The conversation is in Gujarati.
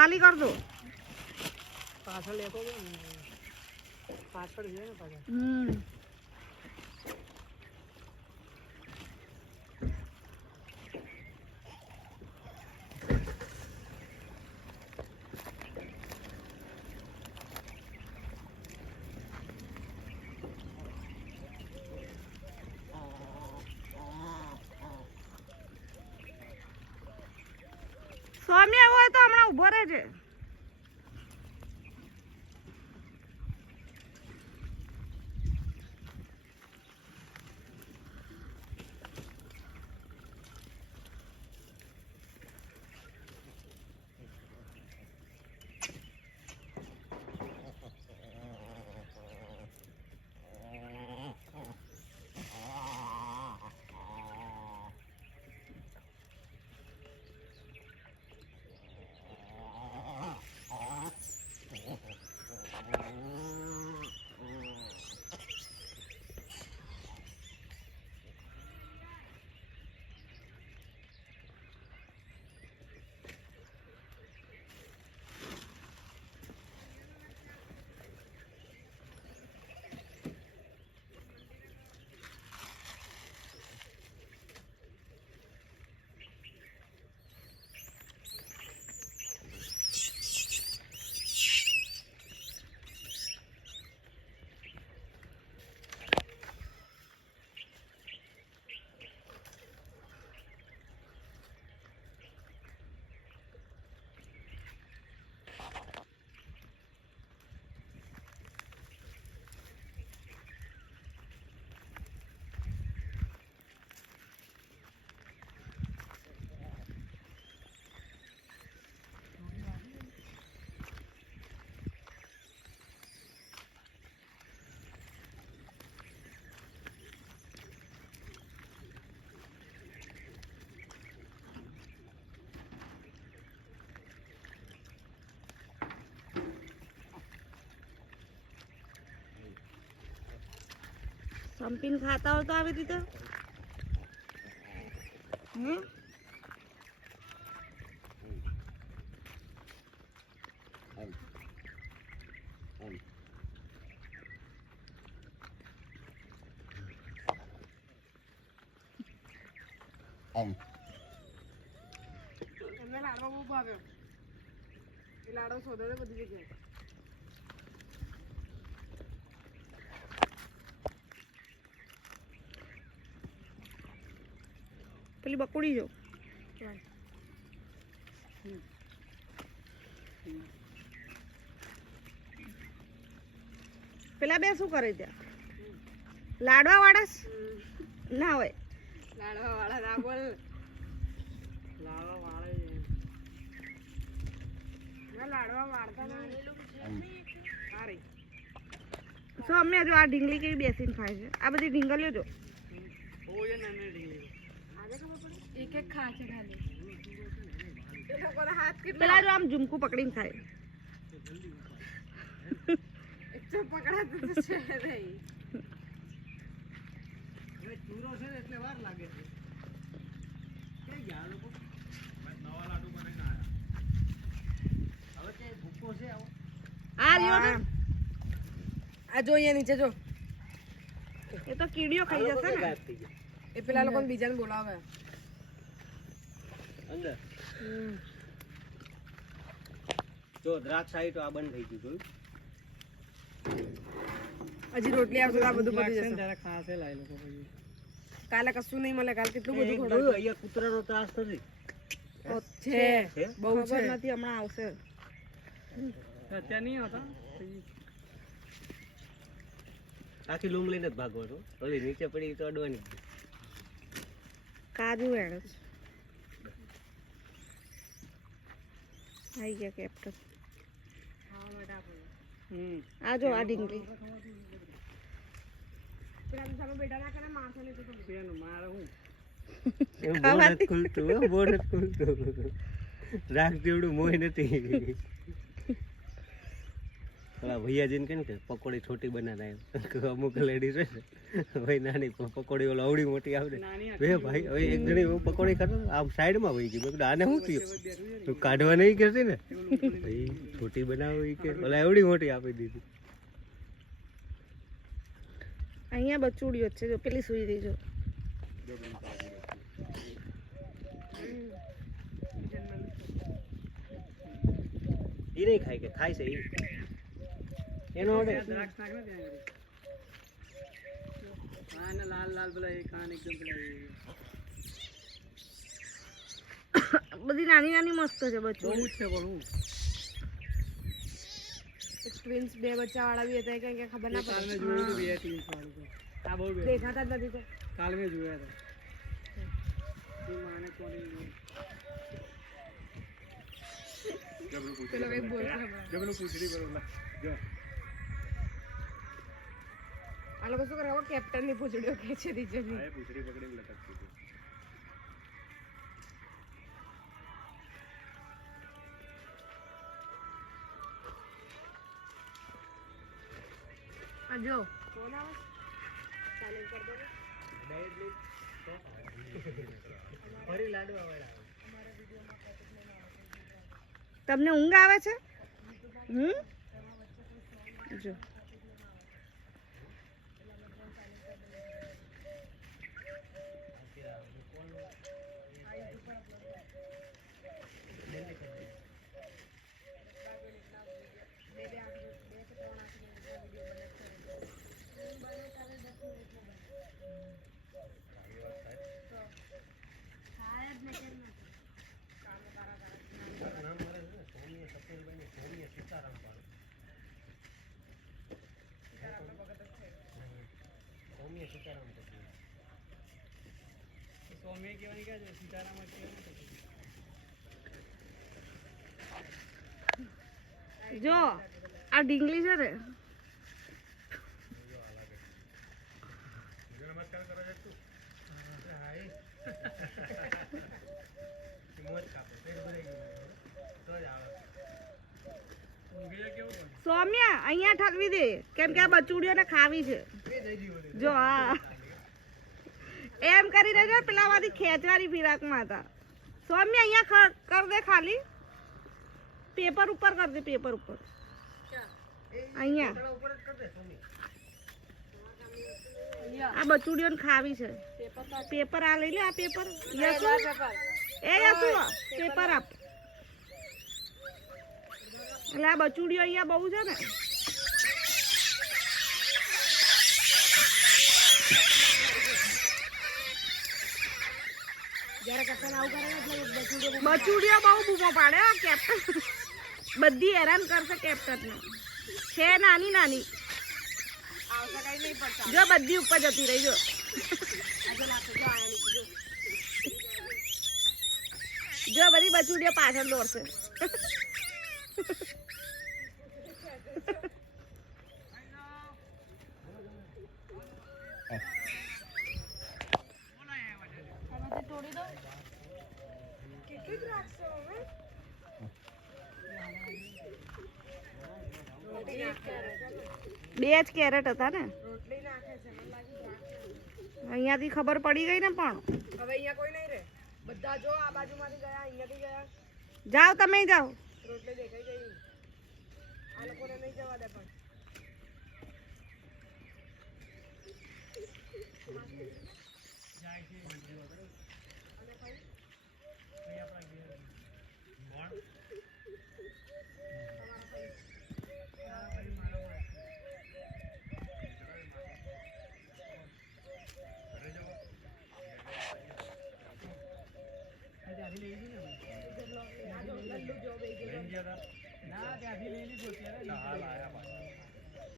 ખાલી કર દો. પાછળ લેતો જો પાછળ છે ને પાછળ. સ્વામી આવ્યો હોય તો હમણાં ઉભો રહેજે. સંપીને ખાતા હોય તો આવી રીતે એમને લાડવા બહુ ભાવે. એ લાડો શોધે છે બધી જગ્યાએ. પેલી બકુડી જો પેલા બે શું કરે ત્યાં? લાડવા વાળા ના હોય. લાડવા વાળા ના બોલ. લાડવા વાળે ના લાડવા વાળતા ના રે. સો અમે જો આ ઢીંગલી કેવી બેસીને ખાય છે. આ બધી ઢીંગલીઓ જો ઓય નાની ઢીંગલી. એક એક ખા છે ખાલી. એ લોકોના હાથ કેટલા પેલા જો આમ ઝુમકું પકડીને ખાય. એક તો પકડાતું તો છે નહીં. હવે ચૂરો છે એટલે વાર લાગે છે. ક્યાં ગયા લોકો? નવા લાડુ બનાવીને આયા. હવે તે ભૂકો છે આવો. આ લ્યો ને. આ જો અહીંયા નીચે જો. એ તો કીડીઓ ખાઈ જશે ને. એ પેલા લોકોને બીજાને બોલાવે અંદર. જો દ્રાક્ષ આવી તો આ બંધ થઈ ગયું. હજી રોટલી આવશે આ બધું પતી જશે. જરા ખાશે લાઈ લોકો પછી. કાલે કશું નહીં મળે. કાલે કેટલું બધું ખવડાવ્યું. અહીંયા કૂતરાનો ત્રાસ નથી. છે બહુ છે. નથી હમણાં આવશે. અત્યારે નહીં આવતા. આખી લૂમ લઈને જ ભાગવાનું. ઓલી નીચે પડી તો અડવાની. કાજુ એડ આવી ગયા કેપ્ટન. આ જો આ ઢીંગલી રાખ જેવડું મોય નથી. ઓલા ભૈયાજીને કહે ને કે પકોડી છોટી બનાના એમ અમુક લેડીઝ હોય ને ભાઈ નાની પકોડી ઓલા અવડી મોટી આવે ને બે ભાઈ હવે એક જણી હું પકોડી ખાતો આમ સાઈડમાં વહી ગઈ મેં કીધું આને શું થયું તું કાઢવા નહીં કહેતી ને ભાઈ છોટી બનાવી કે ઓલા એવડી મોટી આપી દીધી. અહીંયા બચુડીઓ જ છે જો પેલી સુઈ રહી જો. એ નહીં ખાય કે ખાય છે એનો ઓર્ડર દ્રાક્ષ નાખ ને ત્યાં આગળ. હા ને લાલ લાલ પેલા એ કાન એકદમ પેલા બધી નાની નાની મસ્ત છે બહુ બચુડી. જ છે પણ હું ટ્વિન્સ બે બચ્ચા વાળા બી હતા કઈ ખબર ના કાલ પડે. મેં જોયું હતું બે ટીમ્સ વાળું તો આ બહુ બે દેખાતા જ નથી તો. કાલ મેં જોયા હતા એ માને કોની પેલો કઈ બોલતો હમણાં. જબલું પૂછડી પર ઓલા જો આ લોકો શું કરે કેપ્ટન ની પૂછડીઓ ખેંચે નીચેથી. પૂછડી પકડીને લટકતી હતી. આ જો ફોન આવે ચાલુ કર દો. ફરી લાડવા વાળા તમને ઊંઘ આવે છે? જો સ્વામી કહેવાની ક્યાં છે સીતારામ જો આ ઢીંગલી છે ને નમસ્કાર કરો છે તું મોજ કાપે પેટ ભરાઈ ગયું તો જ આવે સૌમ્યા અહીંયા ઠલવી દે કેમ કે આ બચુડીઓને ખાવી છે. જો હા એમ કરીને જો પેલામાંથી ખેંચવાની ફિરાકમાં હતા. સૌમ્યા અહીંયા કર દે ખાલી પેપર ઉપર કર દે પેપર ઉપર અહીંયા આ બચુડીઓને ખાવી છે. પેપર આ લઈ લે આ પેપર એ યસુ પેપર આપ એટલે આ બચુડીઓ અહીંયા બહુ છે ને બચુડીઓ બહુ બૂમો પાડે હો કેપ્ટન. બધી હેરાન કરશે કેપ્ટન ને છે નાની નાની જો બધી ઉપર જતી રહી જો જો બધી બચુડીઓ પાછળ દોડશે. તોડી દો કેટલી દ્રાક્ષ બે જ કેરેટ હતા ને અહીંયાથી ખબર પડી ગઈ ને પણ હવે અહીંયા કોઈ નહીં રે બધા જો આ બાજુમાંથી ગયા અહીંયાથી ગયા જાઓ તમે જાઓ રોટલી દેખાઈ ગઈ આ લોકોને નહીં જવા દે પણ જાય છે